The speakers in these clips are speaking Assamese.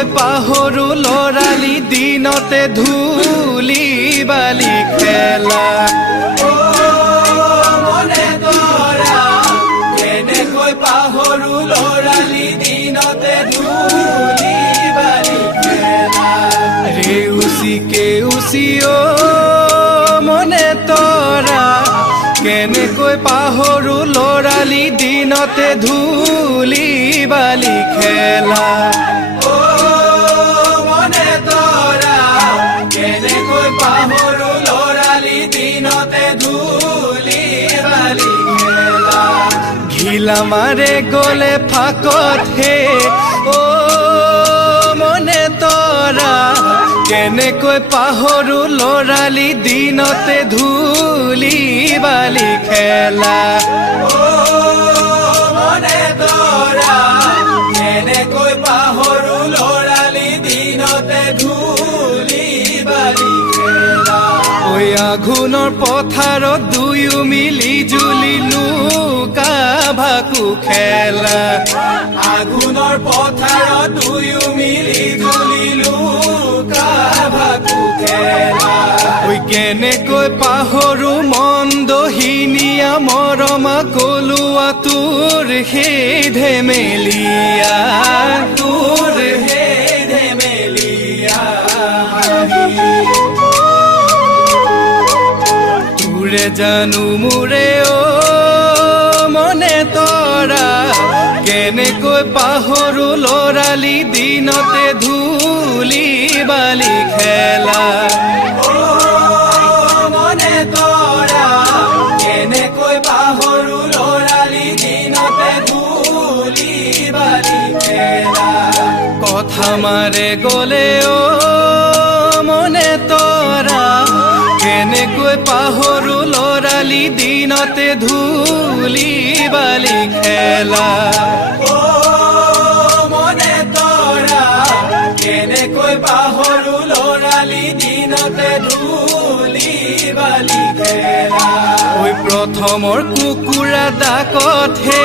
কেনেকৈ পাহৰো লৰালি দিনতে ধূলি বালি খেলা মনে তৰা কেনেকৈ পাহৰো লৰালি দিনতে ধূলি বালি খেলা ৰেউচি কেউচি মনে তৰা কেনেকৈ পাহৰো লৰালি দিনতে ধূলি বালি খেলা মনে তৰা কেনেকৈ পাহৰো লৰালি দিনতে ধূলি বালি খেলা ঘিলা মাৰে গলে ফাকত হে মনে তৰা কেনেকৈ পাহৰো লৰালি দিনতে ধূলি বালি খেলা মনে তৰা কেনেকৈ পাহৰো লৰালি দিনতে ধূলি বালি খেলা ঐ আঘোণৰ পথাৰত দুয়ো মিলি জুলি লুকা ভাকু খেলা আঘোণৰ পথাৰত দুয়ো মিলি জুলি লুকা ভাকু খেলা ঐ কেনেকৈ পাহৰো মন্দহিনীয়া মৰমা কলোৱা তোৰ সেই ধেমেলীয়া তোৰ সেই ধেমেলীয়া তোৰে জানো মোৰে মনে তৰা কেনেকৈ পাহৰো লৰালি দিনতে ধূলি বালি খেলা মনে তৰা কেনেকৈ পাহৰো লৰালি দিনতে ধূলি বালি খেলা কথা মাৰে গলে মনে তৰা কেনেকৈ পাহৰো লৰালি দিনতে ধূলি বালি খেলা মনে তৰা কেনেকৈ পাহৰো লৰালি দিনতে ধূলি বালি খেলা ঐ প্ৰথমৰ কুকুৰা ডাকতহে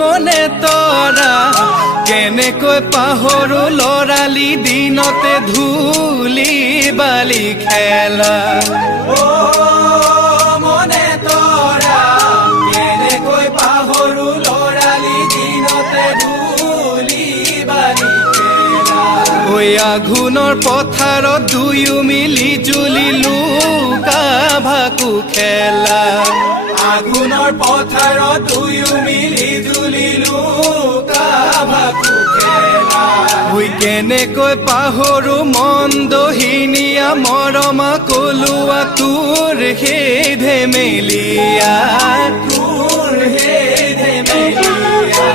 মনে তৰা কেনেকৈ পাহৰো লৰালি দিনতে ধূলি বালি খেলা মনে তৰা কেনেকৈ পাহৰো লৰালি দিনতে ধূলি বালি খেলা ঐ আঘোণৰ পথাৰত দুয়ো মিলি জুলি লুকা ভাকু খেলা আঘোণৰ পথাৰত দুয়ো মিলি জুলি লুকা ভাকু খেলা ঐ কেনেকৈ পাহৰো মন্দহিনীয়া মৰমা কলোৱা তোৰ সেই ধেমেলীয়া তোৰ সেই ধেমেলীয়া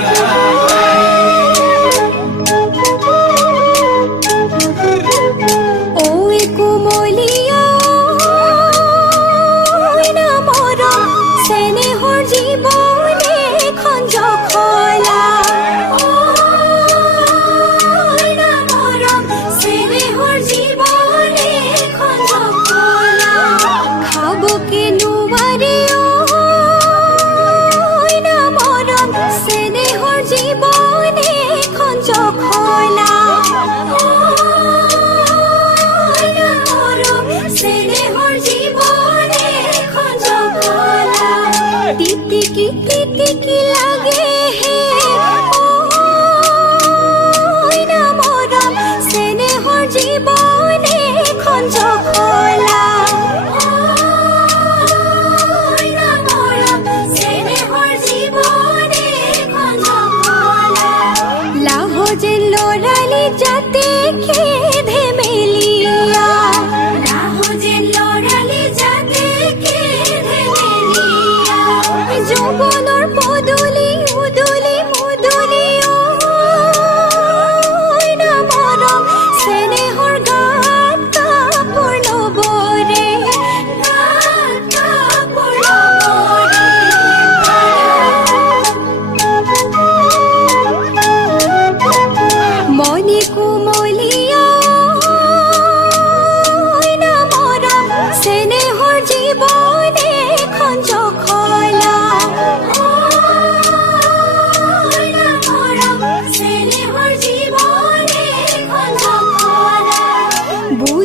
জীবন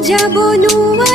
যাব নোৱাৰি